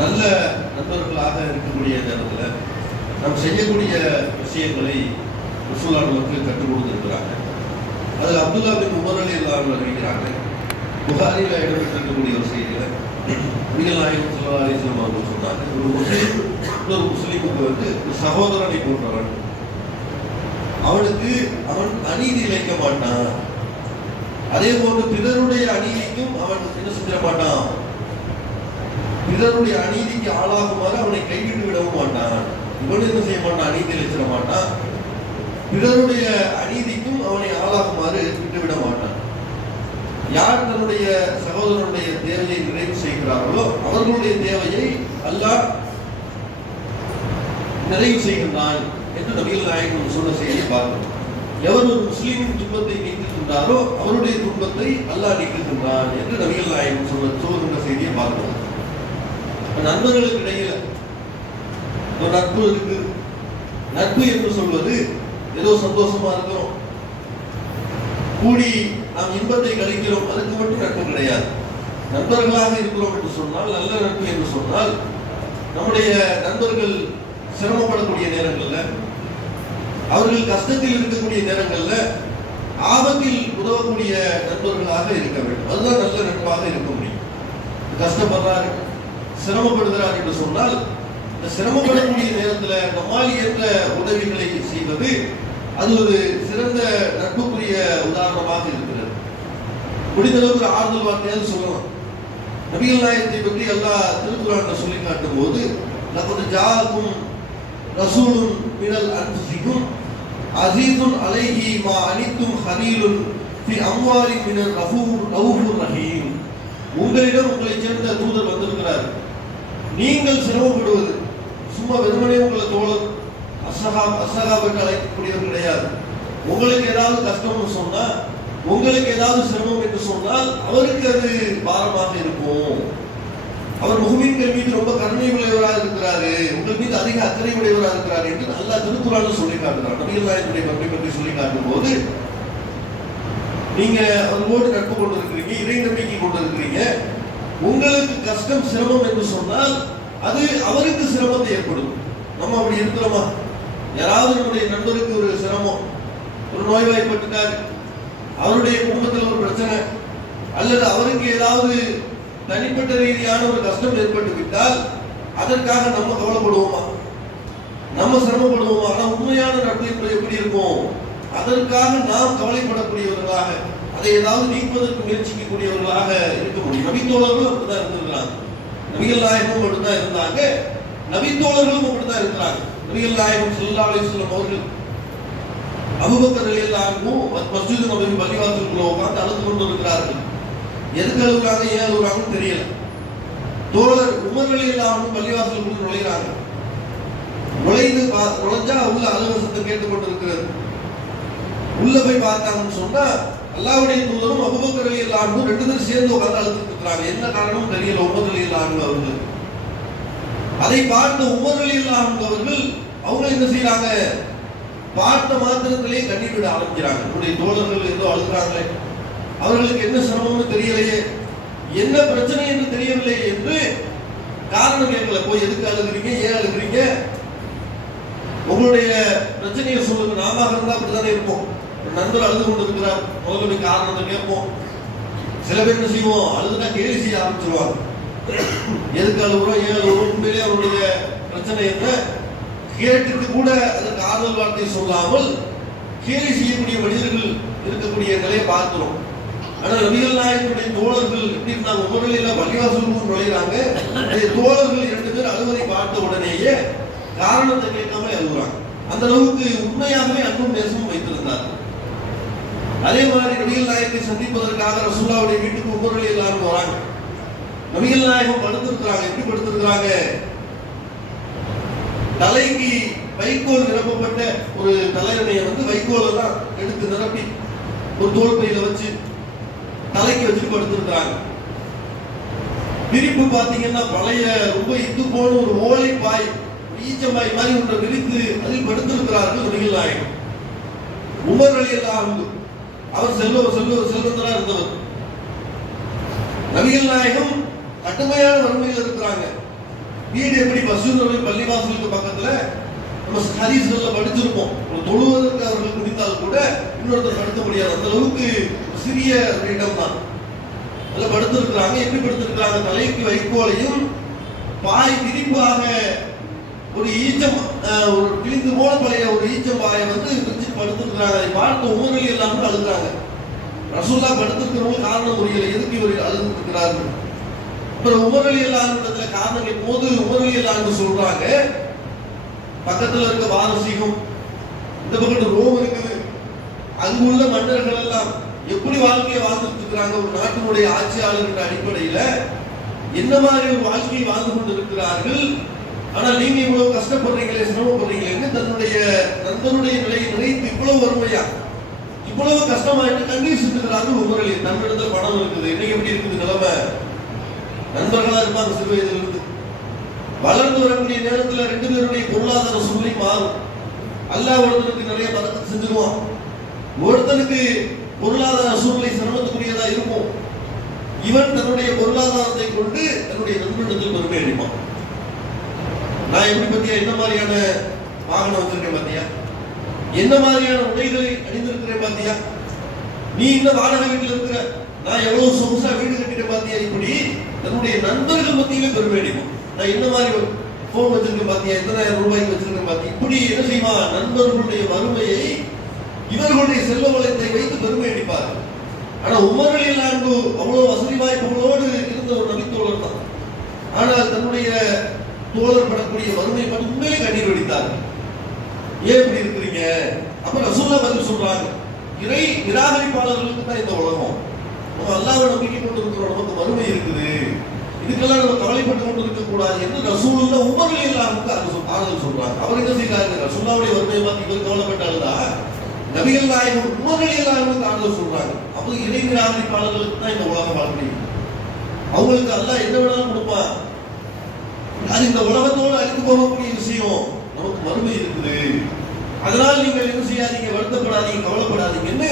நல்ல நண்பர்களாக இருக்கக்கூடிய நேரத்தில் நாம் செய்யக்கூடிய விஷயங்களை ரசூலுல்லாஹி நமக்கு கற்றுக் கொடுத்திருக்கிறாங்க. அதில் அப்துல்லா பின் உமர் ரலியல்லாஹு அன்ஹு அறிவிக்கிறாங்க, புகாரியில் இடம்பெற்றிருக்கக்கூடிய ஒரு செய்தியில் நபிகள் நாயகம் ஸல்லல்லாஹு அலைஹி வஸல்லம் அவர்கள் சொன்னாங்க, ஒரு முஸ்லீம் இன்னொரு முஸ்லீமுக்கு ஒரு சகோதரனை போன்றவன், அவனுக்கு அவன் அநீதி இழைக்க மாட்டான், அதே போன்று பிறருடைய அநீதிக்கும் அவன் என்ன செஞ்சிட மாட்டான், பிறருடைய அநீதிக்கு ஆளாகுமாறு அவனை கைவிட்டு விடவும் மாட்டான். இவன் என்ன செய்ய மாட்டான், அநீதி இழைச்சிட மாட்டான், பிறருடைய அநீதிக்கும் அவனை ஆளாகுமாறு விட்டுவிட மாட்டான். யார் தன்னுடைய சகோதரனுடைய தேவையை நிறைவு செய்கிறார்களோ அவர்களுடைய தேவையை அல்லாஹ் நிறைவு செய்கின்றான் என்று நபிகள் நாயகம் சொன்ன செய்தியை பார்க்கிறோம். எவர் ஒரு முஸ்லீமின் துன்பத்தை நீக்குகின்றாரோ அவருடைய துன்பத்தை அல்லாஹ் நீக்குகின்றான் என்று நபிகள் நாயகம் சொல்லுகின்ற செய்தியை பார்க்கிறோம். நண்பர்களுக்கு இடையில ஒரு நட்பு இருக்கு. நட்பு என்று சொல்வது ஏதோ சந்தோஷமா இருக்கிறோம், கூடி நாம் இன்பத்தை கழிக்கிறோம், அதுக்கு மட்டும் நட்பு கிடையாது. நண்பர்களாக இருக்கிறோம் என்று சொன்னால், நல்ல நட்பு என்று சொன்னால், நம்முடைய நண்பர்கள் சிரமப்படக்கூடிய நேரங்களில், அவர்கள் கஷ்டத்தில் இருக்கக்கூடிய நேரங்களில் ஆபத்தில் உதவக்கூடிய நண்பர்களாக இருக்க வேண்டும். அதுதான் நல்ல நட்பாக இருக்க முடியும். கஷ்டப்படுறாரு, சிரமப்படுகிறார் என்று சொன்னால், இந்த சிரமப்படக்கூடிய நேரத்தில் நம்மால் இயன்ற உதவிகளை செய்வது அது ஒரு சிறந்த நட்புக்குரிய உதாரணமாக இருக்கிறது. முடிந்த அளவுக்கு ஆறுதல் வார்த்தையால் சொல்லலாம். நபிகள் நாயகத்தை பற்றி அல்லாஹ் திருக்குர்ஆன்ல சொல்லி காட்டும் போது, லகத் ஜாஅக்கும் ரசூலுன் மினல் அன்ஃபுசிக்கும் அஸீஸுன் அலைஹி மா அனித்தும் ஹரீலுன் ஃபி அம்வாலி மினர் ரஃபூர் ரஹீம். உங்களிடம் உங்களை சேர்ந்த தூதர் வந்திருக்கிறார். நீங்கள் சிரமப்படுவது சும்மா வெறுமனே உங்களை தோழர் அசகாபட்டு அழைக்கக்கூடியவர் கிடையாது. உங்களுக்கு ஏதாவது கஷ்டம்னு சொன்னா, உங்களுக்கு ஏதாவது சிரமம் என்று சொன்னால் அவருக்கு அது பாரமாக இருக்கும். அவர் முஹ்மின்கள் மீது ரொம்ப கருணை உடையவராக இருக்கிறாரு, உங்கள் மீது அதிக அக்கறை உடையவராக இருக்கிறார் என்று அல்லாஹ் திருக்குர்ஆன்ல சொல்லி காட்டுகிறார். நபிகள் நாயகத்துடைய பண்பை பற்றி சொல்லி காட்டும் போது, நீங்க அவரோடு நட்பு கொண்டு இருக்கிறீங்க, இறை நம்பிக்கை கொண்டு இருக்கிறீங்க, உங்களுக்கு கஷ்டம் சிரமம் என்று சொன்னால் அது அவருக்கு சிரமத்தை ஏற்படும். நம்ம அப்படி இருக்கிறோமா? யாராவது நம்முடைய நண்பருக்கு ஒரு சிரமம், ஒரு நோய்வாய்ப்பட்டுட்டார், அவருடைய குடும்பத்தில் ஒரு பிரச்சனை, அல்லது அவருக்கு ஏதாவது தனிப்பட்ட ரீதியான ஒரு கஷ்டம் ஏற்பட்டு விட்டால் அதற்காக நம்ம கவலைப்படுவோமா? நம்ம சிரமப்படுவோமா? ஆனால் உண்மையான நட்பு என்பது எப்படி இருக்கும்? அதற்காக நாம் கவலைப்படக்கூடியவர்களாக, அதை ஏதாவது நீக்குவதற்கு முயற்சிக்கக்கூடியவர்களாக இருக்க முடியும். நபித்தோழர்களும் அப்படிதான் இருந்திருக்கிறாங்க. நபிகள் நாயகமும் அப்படிதான் இருந்தாங்க, நபித்தோழர்களும் அப்படிதான் இருக்கிறாங்க. நபிகள் நாயகம் ஸல்லல்லாஹு அலைஹி வஸல்லம் அவர்கள் அபூபக்கர் ரலியல்லாஹு அன்ஹு மஸ்ஜித் நபவி பள்ளிவாசலுக்குள்ள உட்கார்ந்து அழுது கொண்டு இருக்கிறார்கள். எதுக்கு அழுகுறாங்க, ஏன் அழுகுறாங்கன்னு தெரியல. தோழர் உமர் ரலியல்லாஹு அன்ஹு பள்ளிவாசலுக்குள்ள நுழைகிறாங்க. நுழைஞ்சா உள்ள அழுக சத்தம் கேட்டுக்கொண்டு இருக்கிறது. உள்ள போய் பார்த்தாங்கன்னு சொன்னா அல்லாஹ்வுடைய தூதரும் அபூபக்கர் ரலியல்லாஹு அன்ஹு ரெண்டு பேரும் சேர்ந்து உட்கார்ந்து அழுதுட்டு இருக்கிறாங்க. என்ன காரணம் தெரியல உமர் ரலியல்லாஹு அன்ஹு அவர்கள். அதை பார்த்த உமர் ரலியல்லாஹு அன்ஹு அவர்கள் அவங்க என்ன செய்யறாங்க, பார்த்த மாத்திரத்திலேயே கண்ணீர் விட ஆரம்பிக்கிறாங்க. என்னுடைய தோழர்கள் ஏதோ அழுகிறாங்களே, அவர்களுக்கு என்ன சிரமம்னு தெரியலையே, என்ன பிரச்சனை என்று தெரியவில்லை என்று காரணம் கேட்கல. போய் எதுக்கு அழுகிறீங்க, ஏன் அழுகிறீங்க, உங்களுடைய பிரச்சனையை சொல்லுங்க. நாம இருந்தா அப்படித்தானே இருப்போம். ஒரு நண்பர் அழுது கொண்டு இருக்கிறார், முதல்ல காரணத்தை கேட்போம். சில பேர் என்ன செய்வோம், அழுதுனா கேலி செய்ய ஆரம்பிச்சிருவாங்க. எதுக்கு அழுகுறோம், ஏன் அழுகுறோம், உண்மையிலே அவருடைய பிரச்சனை என்ன கேட்டுட்டு கூட அதற்கு ஆறுதல் வார்த்தை சொல்லாமல் கேலி செய்யக்கூடிய மனிதர்கள் இருக்கக்கூடிய நிலையை பார்க்கிறோம். ஆனால் நபிகள் நாயகத்துடைய தோழர்கள் எப்படி இருந்தாங்க, உமரில் பள்ளிவாசலுக்கு நுழைகிறாங்க. தோழர்கள் இரண்டு பேர் அழுவதை பார்த்த உடனேயே காரணத்தை கேட்காம அழுகுறாங்க. அந்த அளவுக்கு உண்மையாகவே அன்பும் நேசமும் வைத்திருந்தார்கள். அதே மாதிரி நபிகள் நாயகத்தை சந்திப்பதற்காக ரசூலுல்லாஹ்வுடைய வீட்டுக்கு உமரில் எல்லாரும் வராங்க. நபிகள் நாயகம் படுத்திருக்கிறாங்க. எப்படி படுத்திருக்கிறாங்க, தலைக்கு வைக்கோல் நிரப்பப்பட்ட ஒரு தலையணையை வைக்கோல் எல்லாம் எடுத்து நிரப்பி ஒரு தோல் பையில வச்சு தலைக்கு வச்சு படுத்திருக்கிறாங்க. விரிப்பு பாத்தீங்கன்னா பழைய ரொம்ப இத்து போன ஒரு ஓலை பாய், ஈச்சம்பாய் மாதிரி ஒன்றை விரித்து அதில் படுத்திருக்கிறார்கள் நபிகள் நாயகம். உமர் ரலியல்லாஹு அன்ஹு அவர் செல்வந்தரா இருந்தவர். நபிகள் நாயகம் கடுமையான வறுமையில் இருக்கிறாங்க. வீடு எப்படி மஸ்ஜித் நபவி பள்ளிவாசலுக்கு பக்கத்துல நம்ம ஹதீஸ்கள்ல படிச்சிருப்போம். ஒரு தொழுவதற்கு அவர்கள் குடித்தால் கூட இன்னொருத்தர் படுத்த முடியாது, அந்த அளவுக்கு சிறிய ஒரு இடம் தான். அதில் படுத்திருக்கிறாங்க. எப்படி படுத்திருக்கிறாங்க? தலைக்கு வைக்கோலையும் பாய் விரிப்பாக ஒரு ஈச்சம், ஒரு கிழிந்து போல பழைய ஒரு ஈச்சம் பாயை விரிச்சு படுத்திருக்கிறாங்க. அதை பார்த்து உமர் ரலியல்லாஹு அன்ஹு அழுகிறாங்க. ரசூலுல்லாஹ் படுத்திருக்கிறவங்க காரணம் புரியல, எதுக்கு இவர் அழுதுருக்கிறார்கள். அப்புறம் உமர் ரலியல்லாஹு அன்ஹு காரணம் கேட்கும்போது உமர் ரலியல்லாஹு அன்ஹு சொல்றாங்க, பக்கத்துல இருக்க பாரசீகம், இந்த பக்கத்து ரோம் இருக்குது, அங்கு உள்ள மன்னர்கள் எல்லாம் எப்படி வாழ்க்கையை வாழ்ந்துட்டு இருக்கிறாங்க, ஒரு நாட்டினுடைய ஆட்சியாளர் என்ற அடிப்படையில என்ன மாதிரி ஒரு வாழ்க்கையை வாழ்ந்து கொண்டு இருக்கிறார்கள். ஆனா நீங்க இவ்வளவு கஷ்டப்படுறீங்களே, சிரமப்படுறீங்களே, தன்னுடைய நண்பனுடைய நிலையை நினைத்து இவ்வளவு வறுமையா, இவ்வளவு கஷ்டமாயிட்டு கண்ணீர் சிந்துகிறார்கள் உமர் அலி. நம்மிடத்துல பணம் இருக்குது, இன்னைக்கு எப்படி இருக்குது நிலைமை? நண்பர்களா இருப்பாங்க சிறு வயதுல இருந்து. வளர்ந்து வரக்கூடிய நேரத்தில் ரெண்டு பேருடைய பொருளாதார சூழ்நிலை மாறும். அல்லாஹ் ஒருத்தனுக்கு நிறைய பறக்கத்து செஞ்சிருவான், ஒருத்தனுக்கு பொருளாதார சூழ்நிலை சிரமத்துக்குரியதா இருக்கும். இவன் தன்னுடைய பொருளாதாரத்தை கொண்டு தன்னுடைய நண்பனிடத்தில் பெருமை அடிப்பான். நான் எப்படி பத்தியா, என்ன மாதிரியான வாகனம் வச்சிருக்கேன் பாத்தியா, என்ன மாதிரியான உடைகளை அணிந்திருக்கிறேன் பாத்தியா, நீ இந்த வாடகை வீட்டில் இருக்கிற, நான் எவ்வளவு சொகுசா வீடு கட்டிட்டேன் பாத்தியா, இப்படி தன்னுடைய நண்பர்கள் மத்தியிலே பெருமை அடிப்பான். நான் என்ன மாதிரி போன் வச்சிருக்கேன் பாத்தியா, எத்தனாயிரம் ரூபாய்க்கு வச்சிருக்கேன் பாத்தியா, இப்படி என்ன செய்வான்? நண்பர்களுடைய வறுமையை இவர்களுடைய செல்வ வளத்தை வைத்து பெருமை அடிப்பார்கள். ஆனா உமர் ரலியல்லாஹு அன்ஹு அவ்வளவு வசதி வாய்ப்புகளோடு இருந்த ஒரு நபித்தோழர் தான். ஆனால் தன்னுடைய தோழர் படக்கூடிய வறுமை பற்றி உண்மையிலே கண்ணீர் வடித்தார்கள். ஏன் இப்படி இருக்கிறீங்க? அப்ப ரசூலுல்லாஹ் பதில் சொல்றாங்க, இறை நிராகரிப்பாளர்களுக்கு தான் இந்த உலகம். நம்ம அல்லாஹ்வை நம்பிக்கை கொண்டு இருக்கிறோம், நமக்கு வறுமை இருக்குது, இதுக்கெல்லாம் நம்ம கவலைப்பட்டு கொண்டு இருக்க கூடாது என்று ரசூலுல்லாஹ் உமர் ரலியல்லாஹு அன்ஹு ஆறுதல் சொல்றாங்க. அவர் என்ன செய்யறாரு? ரசூலுல்லாஹ்வுடைய வறுமையை பார்த்து இவர் கவலைப்பட்டால்தான் நபிகள் நாயகம் உமர் ரலியல்லாஹு அன்ஹு ஆறுதல் சொல்றாங்க. அப்போ இறை நிராகரிப்பாளர்களுக்கு தான் இந்த உலகம் வாழ்க்கை. அவங்களுக்கு அல்லாஹ் என்ன வேணாலும் கொடுப்பான், அது இந்த உலகத்தோடு அழிந்து போகக்கூடிய விஷயம். நமக்கு வறுமை இருக்குது, அதனால் நீங்கள் என்ன செய்யாதீங்க, வருத்தப்படாதீங்க, கவலைப்படாதீங்கன்னு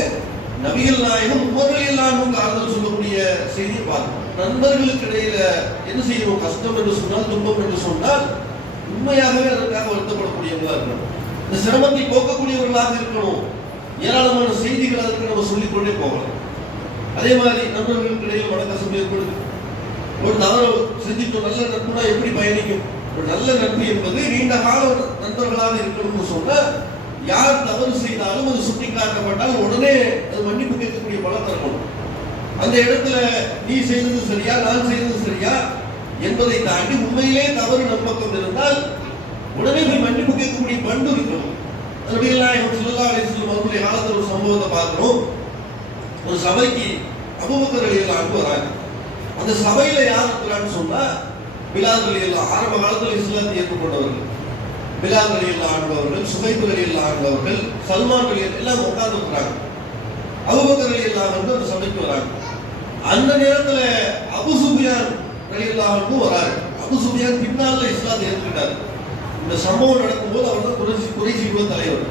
நபிகள் நாயகம் உமர் ரலியல்லாஹு அன்ஹு ஆறுதல் சொல்லக்கூடிய செய்தியை பார்க்கணும். நண்பர்களுக்கு இடையில என்ன செய்யணும்? கஷ்டம் என்று சொன்னால், துன்பம் என்று சொன்னால் உண்மையாகவே அதற்காக வருத்தப்படக்கூடியவர்களாக இருக்கணும், இந்த சிரமத்தை போக்கக்கூடியவர்களாக இருக்கணும். ஏராளமான செய்திகள் அதற்கு நம்ம சொல்லிக்கொண்டே போகலாம். அதே மாதிரி நண்பர்களுக்கு இடையில் மனக்கசப்பு ஏற்படுது, ஒரு தவறு செஞ்சுட்டு நல்ல நட்புனா எப்படி பயணிக்கும்? ஒரு நல்ல நட்பு என்பது நீண்ட கால நண்பர்களாக இருக்கணும்னு சொன்னா, யார் தவறு செய்தாலும் அது சுட்டி காட்டப்பட்டால் உடனே அது மன்னிப்பு கேட்கக்கூடிய பழக்கம் இருக்கணும். அந்த இடத்துல நீ செய்தது சரியா, நான் செய்தது சரியா என்பதை தாண்டி உண்மையிலே தவறு நம்பக்கம் இருந்தால் உடனே போய் மன்னிப்பு கேட்கக்கூடிய பண்பு இருக்கணும். நபிகள் நாயகம் ஸல்லல்லாஹு அலைஹி வஸல்லம் அவருடைய காலத்தில் ஒரு சம்பவத்தை பார்க்கிறோம். ஒரு சபைக்கு அபூபக்கர் ரலியல்லாஹு அன்ஹு வராங்க. அந்த சபையில யார் இருக்கிறான்னு சொன்னா, பிலால் ரலியல்லாஹு, ஆரம்ப காலத்தில் இஸ்லாத்தை ஏற்றுக்கொண்டவர்கள் பிலால் ரலியல்லாஹு அன்ஹு அவர்கள், சுஹைப் ரலியல்லாஹு அன்ஹு அவர்கள், சல்மான் ரலியல்லாஹு எல்லாம் உட்கார்ந்து இருக்கிறாங்க. அபூபக்கர் ரலியல்லாஹு அன்ஹு அந்த சபைக்கு வராங்க. அந்த நேரத்துல அபூ சுஃபியான் ரலியல்லாஹு அன்ஹு வராரு. அபூ சுஃபியான் பின்னால இஸ்லாத்தை ஏற்றுக்கிட்டார். இந்த சம்பவம் நடக்கும்போது அவர் தான் குறைஷி குல தலைவர்.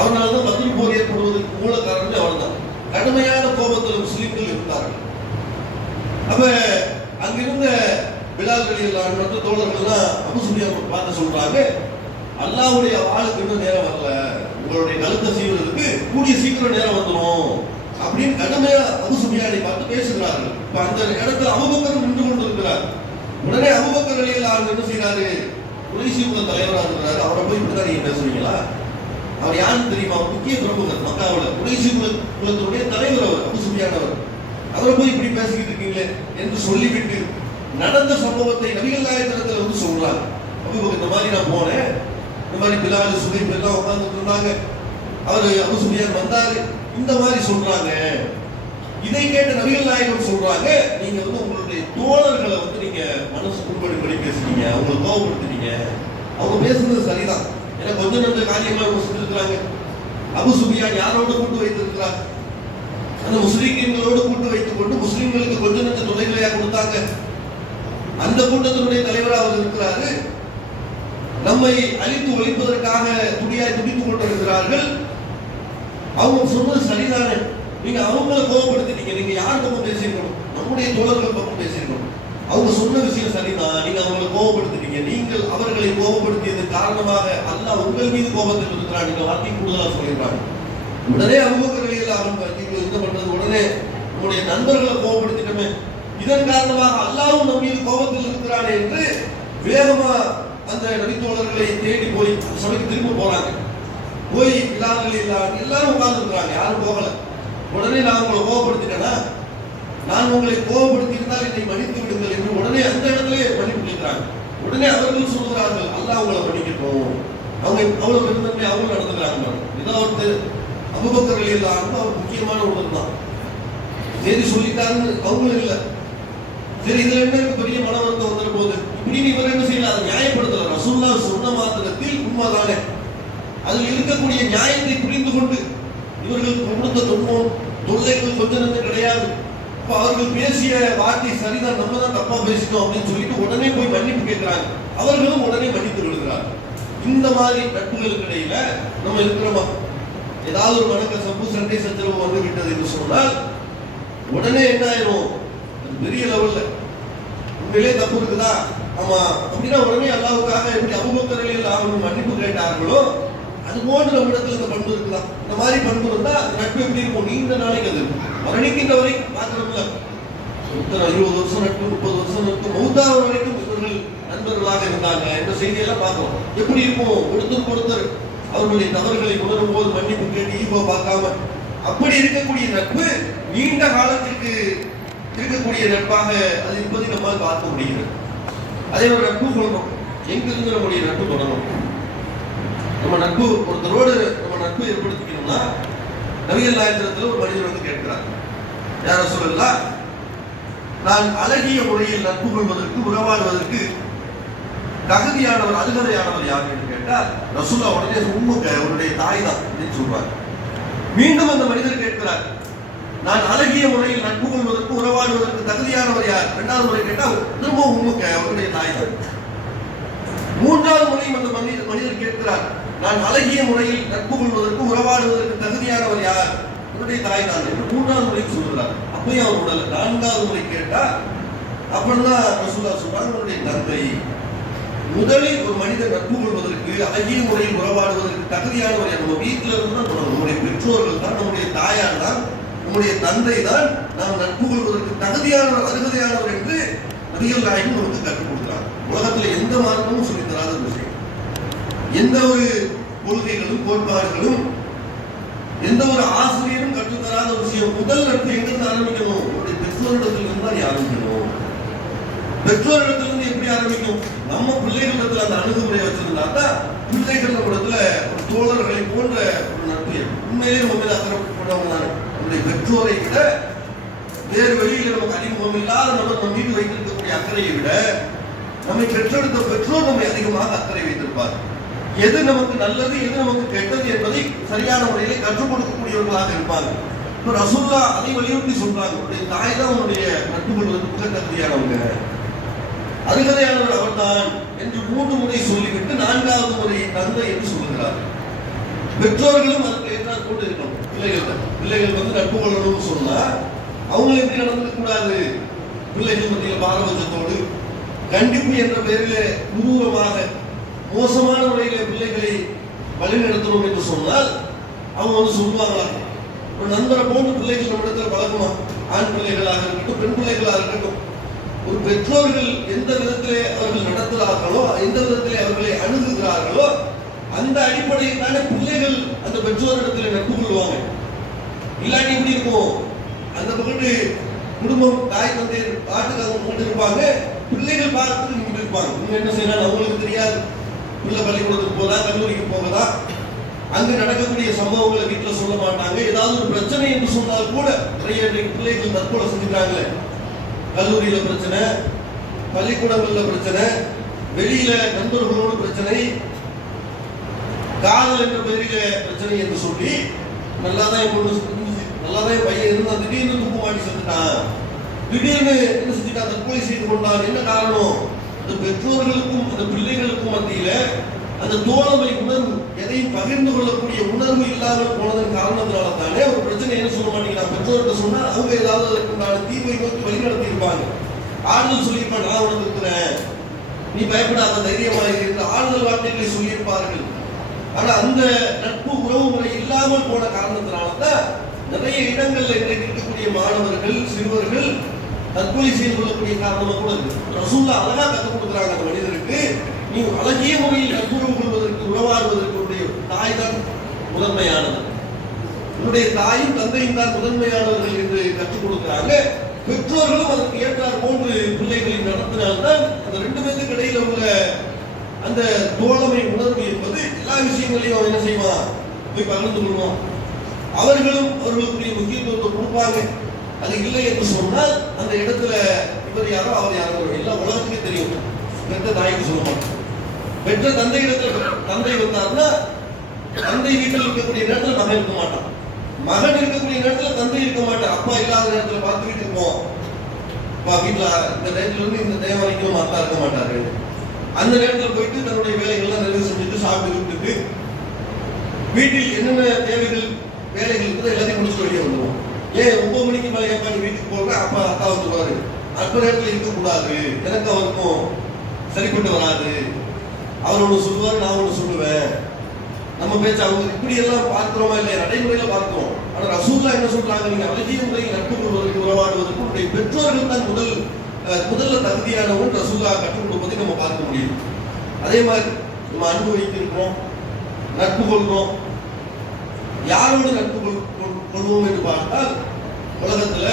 அவரால் தான் பத்ர் போர் ஏற்படுவதற்கு மூல காரணமே அவர் தான். கடுமையான கோபத்தில் முஸ்லிம்கள் இருந்தார்கள். அப்ப அங்கிருந்த பிலால் ரலியல்லாஹு அன்ஹு மற்ற தோழர்கள்லாம் அபூ சுஃபியான் பார்த்து சொல்றாங்க, அல்லாஹ்வுடைய வாளுக்கு இன்னும் நேரம் வரல, உங்களுடைய கழுத்தை சீவுறதுக்கு கூடிய சீக்கிரம் நேரம் வந்துடும் அப்படின்னு கடுமையா அபூ சுஃபியானை பார்த்து பேசுகிறார்கள். இப்ப அந்த இடத்துல அபூபக்கர் நின்று கொண்டிருக்கிறார். உடனே அபூபக்கர் ரலியல்லாஹு அன்ஹு என்ன செய்யறாரு? குறைஷி குல தலைவராக இருக்கிறாரு, அவரை போய் இப்படிதான் நீங்க பேசுவீங்களா? அவர் யாருன்னு தெரியுமா? முக்கிய பிரமுகர் மக்காவுல, குறைஷி குலத்தினுடைய தலைவர் அவர், அபூ சுஃபியான் அவர். அவரை போய் இப்படி பேசிக்கிட்டு இருக்கீங்களே என்று சொல்லிவிட்டு நடந்த சம்பவத்தை நபிகள் நாயகத்தில் சொல்றாங்க. அபூபக்கர், இந்த மாதிரி நான் போனேன், இந்த மாதிரி பிலால் சுஹைப் எல்லாம் உட்கார்ந்துட்டு இருந்தாங்க, அவரு அபூ சுஃபியான் வந்தாரு, இந்த மாதிரி சொல்றாங்க. இதை கேட்ட நபிகள் நாயகம் சொல்றாங்க, நீங்க உங்களுடைய தோழர்களை நீங்க மனசு புண்படும்படி பேசுறீங்க, அவங்களை கோபப்படுத்துறீங்க. அவங்க பேசுறது சரிதான், ஏன்னா கொஞ்சம் நஞ்ச காரியங்களை அவங்க செஞ்சிருக்கிறாங்க. அபூ சுஃபியான் யாரோட கூட்டு வைத்திருக்கிறார்? அந்த முஸ்லிம்களோடு கூட்டு வைத்துக் கொண்டு முஸ்லிம்களுக்கு கொஞ்சம் நஞ்ச தொலைகளையா கொடுத்தாங்க. அந்த கூட்டத்தினுடைய தலைவராக அவர் இருக்கிறாரு. நம்மை அழித்து ஒழிப்பதற்காக துடியாய் துடித்துக் கொண்டிருக்கிறார்கள். அவங்க சொன்னது சரிதானே, நீங்க அவங்களை கோபப்படுத்திட்டீங்க. நீங்க யார் பக்கம் பேசியிருக்கணும்? நம்முடைய தோழர்கள் பக்கம் பேசியிருக்கணும். அவங்க சொன்ன விஷயம் சரிதான், நீங்க அவங்களை கோபப்படுத்திட்டீங்க, நீங்கள் அவர்களை கோபப்படுத்தியது காரணமாக அல்லாஹ் உங்கள் மீது கோபத்தில் இருக்கிறான், நீங்க வார்த்தை கூடுதலா சொல்லிடுறாங்க. உடனே அபூபக்கர் ரலியல்லாஹு அன்ஹு என்ன பண்றது, உடனே உங்களுடைய நண்பர்களை கோபப்படுத்திட்டோமே, இதன் காரணமாக அல்லாஹ்வும் நம் மீது கோபத்தில் இருக்கிறான் என்று வேகமா அந்த நபித்தோழர்களை தேடி போய் சபைக்கு திரும்ப போறாங்க. போய் பிலால் எல்லாரும் உட்கார்ந்து இருக்கிறாங்க, யாரும் போகல. உடனே நான் உங்களை கோபப்படுத்திட்டேனா, நான் உங்களை கோபப்படுத்தி இருந்தால் என்னை மன்னித்து விடுங்கள் என்று உடனே அந்த இடத்துல மன்னிப்பு கேட்கிறாங்க. உடனே அவர்கள் சொல்கிறார்கள், அல்லாஹ் உங்களை மன்னிக்கட்டும், அவங்க அவ்வளவு பெருந்தன்மை அவங்க நடந்துக்கிறாங்க. ஏதாவது அபூபக்கர் ரலியல்லாஹு அன்ஹு அவர் முக்கியமான ஒருவர் தான், சரி சொல்லிட்டாருன்னு அவங்களும் இல்லை. சரி இதுல என்ன பெரிய மன வருத்தம் வந்துட போகுது இப்படின்னு இவர் என்ன செய்யல, அதை நியாயப்படுத்தல. ரசூலுல்லாஹ் சொன்ன மாத்திரத்தில் உண்மைதானே, அதில் இருக்கக்கூடிய நியாயத்தை புரிந்து கொண்டு இவர்கள் கொடுத்த துன்பம் தொல்லைகள் கொஞ்சம் நேரம் கிடையாது. இப்போ அவர்கள் பேசிய வார்த்தை சரிதான், நம்ம தான் தப்பா பேசிட்டோம் அப்படின்னு சொல்லிட்டு உடனே போய் மன்னிப்பு கேட்கிறாங்க. அவர்களும் உடனே மன்னித்து விடுகிறார். இந்த மாதிரி நட்புகளுக்கு இடையில நம்ம இருக்கிறோமா? ஏதாவது ஒரு மனக்கசப்பு சண்டை சச்சரவு வந்து விட்டது என்று சொன்னால் உடனே என்ன ஆயிரும், அது பெரிய லெவல்ல உண்மையிலே தப்பு இருக்குதா, ஆமா அப்படின்னா உடனே அல்லாஹ்வுக்காக எப்படி அபூபக்கர் ரலியல்லாஹு அன்ஹு மன்னிப்பு கேட்டார்களோ அது போன்று நம்ம இடத்துல இந்த பண்பு இருக்குதா? இந்த மாதிரி பண்பு இருந்தா நட்பு எப்படி இருக்கும், நீண்ட நாளைக்கு அது மரணிக்கின்ற வரைக்கும் பார்க்கணும்ல. 20 வருஷம் நட்பு, 30 வருஷம் நட்பு, மௌத்தாக வரைக்கும் இவர்கள் நண்பர்களாக இருந்தாங்க. இந்த செய்தியெல்லாம் பார்க்கிறோம். எப்படி இருக்கும், ஒருத்தருக்கு ஒருத்தர் அவர்களுடைய தவறுகளை உணரும் போது மன்னிப்பு கேட்டு ஈகோ பார்க்காம அப்படி இருக்கக்கூடிய நட்பு நீண்ட காலத்திற்கு இருக்கக்கூடிய நட்பாக அது இப்போது நம்மால் பார்க்க முடிகிறது. அதே ஒரு நட்பு சொல்றோம், எங்கிருந்து நம்முடைய நட்பு தொடரும்? நம்ம நட்பு ஒருத்தரோடு நம்ம நட்பு ஏற்படுத்திக்கணும்னா நபிகள் நாயகத்தில் ஒரு மனிதர் வந்து கேட்கிறார், யார் ரசூலல்லாஹ், நான் அழகிய முறையில் நட்பு கொள்வதற்கு உறவாடுவதற்கு தகுதியானவர் அருகதையானவர் யார் என்று கேட்டால் ரசூலா உடனே உம்முக அவருடைய தாய் தான் அப்படின்னு சொல்றாங்க. மீண்டும் அந்த மனிதர் கேட்கிறார், நான் அழகிய முறையில் நட்பு கொள்வதற்கு உறவாடுவதற்கு தகுதியானவர் யார்? இரண்டாவது முறை கேட்டால் திரும்ப உம்முக அவருடைய தாய் தான். மூன்றாவது முறையும் அந்த மனிதர் கேட்கிறார், நான் அழகிய முறையில் நட்பு கொள்வதற்கு உறவாடுவதற்கு தகுதியானவர் யார்? என்னுடைய தாய் தான் என்று மூன்றாவது முறையும் சொல்கிறார். அப்பயும் அவர் உடல. நான்காவது முறை கேட்டா அப்படிதான் ரசூலுல்லாஹ் சொல்றாங்க, அவருடைய தந்தை. முதலில் ஒரு மனிதர் நட்பு கொள்வதற்கு அழகிய முறையில் உறவாடுவதற்கு தகுதியானவர் யார்? நம்ம வீட்டில இருந்து தான் தொடரும். நம்முடைய பெற்றோர்கள் தான், நம்முடைய தாயார் தான், நம்முடைய தந்தை தான் நாம் நட்பு கொள்வதற்கு தகுதியானவர் அருகதையானவர் என்று நபிகள் நாயகம் நமக்கு கற்றுக் கொடுக்கிறார். உலகத்துல எந்த மார்க்கமும் சொல்லித் தராத விஷயம், எந்த ஒரு கொள்கைகளும் கோட்பாடுகளும் எந்த ஒரு ஆசிரியரும் கற்றுத்தராத விஷயம். முதல் நட்பு எங்கிருந்து ஆரம்பிக்கணும்? உங்களுடைய பெற்றோரிடத்திலிருந்து தான் ஆரம்பிக்கணும். பெற்றோரிடத்திலிருந்து எப்படி ஆரம்பிக்கும்? நம்ம பிள்ளைகளிடத்துல அந்த அணுகுமுறையை வச்சிருந்தா தான் பிள்ளைகள் நம்மிடத்துல ஒரு தோழர்களை போன்ற ஒரு நட்பு. உண்மையிலே நம்ம மீது அக்கறைப்பட்டவங்க தானே. நம்முடைய பெற்றோரை விட வேறு வெளியில நமக்கு அறிமுகம் இல்லாத நபர் நம்ம மீது வைத்திருக்கக்கூடிய அக்கறையை விட நம்மை பெற்றெடுத்த பெற்றோர் நம்மை அதிகமாக அக்கறை வைத்திருப்பார். எது நமக்கு நல்லது, எது நமக்கு கெட்டது என்பதை சரியான முறையிலே கற்றுக் கொடுக்கக்கூடியவர்களாக இருப்பாங்க. இப்போ ரசூலுல்லாஹ் அதை வலியுறுத்தி சொல்றாங்க, உன்னுடைய தாய் தான் உன்னுடைய நட்பு கொள்வதற்கு மிக தகுதியானவங்க, அருகதையானவர் அவர்தான் என்று 3 முறை சொல்லிவிட்டு 4வது முறை தந்தை என்று சொல்லுகிறார். பெற்றோர்களும் அதுக்கு ஏற்றாற் போட்டு இருக்கணும். பிள்ளைகள் வந்து நட்பு கொள்ளணும்னு சொன்னா அவங்க எப்படி நடந்துக்க கூடாது? பிள்ளைகள் மத்தியில் பாரபட்சத்தோடு கண்டிப்பு என்ற பெயரிலே குரூரமாக மோசமான முறையிலே பிள்ளைகளை வழிநடத்தணும் என்று சொன்னால் அவங்க வந்து சொல்லுவாங்களா? ஒரு நண்பரை போன்று பிள்ளைகள் நம்மிடத்தில் பழகுமா? ஆண் பிள்ளைகளாக இருக்கட்டும், பெண் பிள்ளைகளாக இருக்கட்டும், ஒரு பெற்றோர்கள் எந்த விதத்திலே அவர்கள் நடத்துகிறார்களோ, எந்த விதத்திலே அவர்களை அணுகுகிறார்களோ அந்த அடிப்படையில் தானே பிள்ளைகள் அந்த பெற்றோரிடத்தில் நட்பு கொள்வாங்க. இல்லாட்டி எப்படி இருக்கும்? அந்த பக்கத்து குடும்பம் தாய் தந்தை பாட்டுக்காக கொண்டு இருப்பாங்க, பிள்ளைகள் பார்த்துட்டு இங்கிட்டு இருப்பாங்க. இவங்க என்ன செய்யறாங்க அவங்களுக்கு தெரியாது. பிள்ளை பள்ளிக்கூடத்துக்கு போதா, கல்லூரிக்கு போகதா, அங்கு நடக்கக்கூடிய சம்பவங்களை வீட்டில் சொல்ல மாட்டாங்க. ஏதாவது ஒரு பிரச்சனை என்று சொன்னால் கூட நிறைய பிள்ளைகள் தற்கொலை செஞ்சுக்கிறாங்களே. கல்லூரியில பிரச்சனை, பள்ளிக்கூடங்கள்ல பிரச்சனை, வெளியில நண்பர்களோடு பிரச்சனை, காதல் என்ற பெயரில பிரச்சனை என்று சொல்லி நல்லாதான் நல்லாதான் பையன் இருந்தா திடீர்னு துப்பு மாட்டி செஞ்சுட்டான், திடீர்னு என்ன செஞ்சுட்டான், தற்கொலை செய்து கொண்டான். என்ன காரணம்? அந்த பெற்றோர்களுக்கும் அந்த பிள்ளைகளுக்கும் மத்தியில அந்த தோழமை உணர்வு, எதையும் பகிர்ந்து கொள்ளக்கூடிய உணர்வு இல்லாமல் போனதன் காரணத்தினால தானே ஒரு பிரச்சனை என்ன சொல்ல மாட்டேங்கிறான். பெற்றோர்கிட்ட சொன்னா அவங்க ஏதாவது அதற்குண்டான தீர்வை நோக்கி வழிநடத்தி இருப்பாங்க. ஆறுதல் சொல்லியிருப்பான், நான் உனக்கு இருக்கிறேன், நீ பயப்படாத, தைரியமாக என்று ஆறுதல் வார்த்தைகளை சொல்லியிருப்பார்கள். ஆனா அந்த நட்பு உறவு முறை இல்லாமல் போன காரணத்தினால்தான் நிறைய இடங்கள்ல இன்றைக்கு இருக்கக்கூடிய மாணவர்கள் சிறுவர்கள் தற்கொலை செய்து கொள்ளக்கூடிய காரணமா கூட இருக்கு. ரசூலுல்லாஹ் அழகா கற்றுக் கொடுக்குறாங்க அந்த மனிதருக்கு, நீ அழகிய முறையில் நட்புறவு கொள்வதற்கு உறவாடுவதற்கு உன்னுடைய தாய் தான் முதன்மையானது, உன்னுடைய தாயும் தந்தையும் தான் முதன்மையானவர்கள் என்று கற்றுக் கொடுக்கிறாங்க. பெற்றோர்களும் அதற்கு ஏற்றார் போன்று பிள்ளைகளை நடத்தினால்தான் அந்த ரெண்டு பேருக்கு இடையில உள்ள அந்த தோழமை உணர்வு என்பது எல்லா விஷயங்களையும் அவன் என்ன செய்வான், போய் பகிர்ந்து கொள்வான். அவர்களும் அவர்களுக்குரிய முக்கியத்துவத்தை கொடுப்பாங்க. அது இல்லை என்று சொன்னால் அந்த இடத்துல இவர் யாரோ அவர் யாரோ எல்லா உலகத்துக்கே தெரியும். பெற்ற தாய்க்கு சொல்ல மாட்டோம், பெற்ற தந்தை இடத்துல தந்தை வந்தார்னா தந்தை வீட்டில் இருக்கக்கூடிய நேரத்தில் மகன் இருக்க மாட்டான், மகன் இருக்கக்கூடிய நேரத்தில் தந்தை இருக்க மாட்டான். அப்பா இல்லாத நேரத்தில் பார்த்துக்கிட்டு இருப்போம், அப்பா வீட்டில் இந்த நேரத்துல இருந்து இந்த நேரம் வரைக்கும் அத்தா இருக்க மாட்டாரு. அந்த நேரத்தில் போயிட்டு தன்னுடைய வேலைகள்லாம் நிறைவு செஞ்சுட்டு சாப்பிட்டு விட்டுட்டு வீட்டில் என்னென்ன தேவைகள் வேலைகள் இருக்குது எல்லாத்தையும் முடிச்சுட்டு வெளியே வந்துடுவோம். ஏன் 9 மணிக்கு மேலே எப்பா நீ வீட்டுக்கு போக, அப்பா அக்கா வந்துருவாரு, அற்ப நேரத்தில் இருக்கக்கூடாது, எனக்கு அவருக்கும் சரிப்பட்டு வராது, அவர் ஒன்று சொல்லுவார், நான் ஒன்று சொல்லுவேன், நம்ம பேச்சு அவங்க இப்படி எல்லாம் பார்க்கிறோமா இல்லையா, நடைமுறையில பார்க்கிறோம். ஆனா ரசூலுல்லாஹ் என்ன சொல்றாங்க, நீங்க அழகிய முறையில் நட்பு கொள்வதற்கு உறவாடுவதற்கு உங்களுடைய பெற்றோர்கள் தான் முதல்ல தகுதியானவன் ரசூலுல்லாஹ் கற்றுக் கொடுப்பதை நம்ம பார்க்க முடியும். அதே மாதிரி நம்ம அன்பு வைத்திருக்கிறோம், நட்பு கொள்கிறோம். யாரோடு நட்பு கொள்வோம் என்று பார்த்தால் உலகத்துல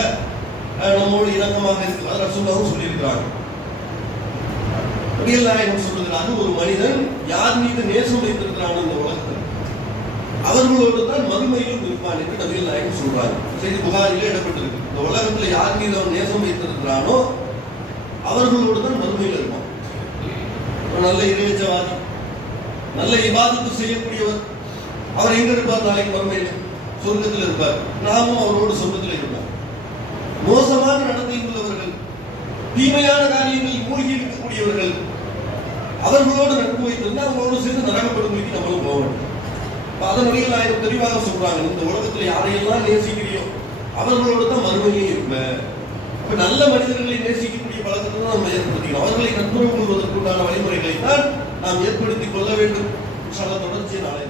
நம்மோடு இணக்கமாக இருக்கிறார் ரசூலுல்லாஹ் சொல்லியிருக்கிறாங்க. நபிகள் நாயகம் சொல்லுகிறார்கள், ஒரு மனிதன் யார் மீது நேசம் வைத்திருக்கிறான் இந்த உலகத்தில் அவர்களோடு தான் மறுமையிலும் இருப்பான் என்று நபிகள் நாயகம் சொல்றாங்க. செய்தி புகாரிலே இடப்பட்டிருக்கு. இந்த உலகத்துல யார் மீது அவன் நேசம் வைத்திருக்கிறானோ அவர்களோடு தான் மறுமையில் இருப்பான். நல்ல இறைச்சவாதி, நல்ல இபாதத்து செய்யக்கூடியவர், அவர் எங்க இருப்பார்? நாளைக்கு மறுமையில் சொர்க்கத்தில் இருப்பார். நாமும் அவரோடு சொர்க்கத்தில் இருப்பார். மோசமான நடத்தையில் உள்ளவர்கள், தீமையான காரியங்களில் மூழ்கி இருக்கக்கூடியவர்கள், அவர்களோடு நட்பு வைத்திருந்தால் அவங்களோடு சேர்ந்து நரகப்படுமைக்கு நம்மளும் போக வேண்டும். அதன் வழியில் ஆயிரம் தெளிவாக சொல்றாங்க, இந்த உலகத்தில் யாரையெல்லாம் நேசிக்கிறியோ அவர்களோடு தான் மறுமையிலே இருப்பேன். இப்ப நல்ல மனிதர்களை நேசிக்கக்கூடிய பழக்கத்தை தான் நம்ம ஏற்படுத்திக்கணும். அவர்களை நட்புறவு கொள்வதற்குண்டான வழிமுறைகளை தான் நாம் ஏற்படுத்திக் கொள்ள வேண்டும். தொடர்ச்சியை நாளை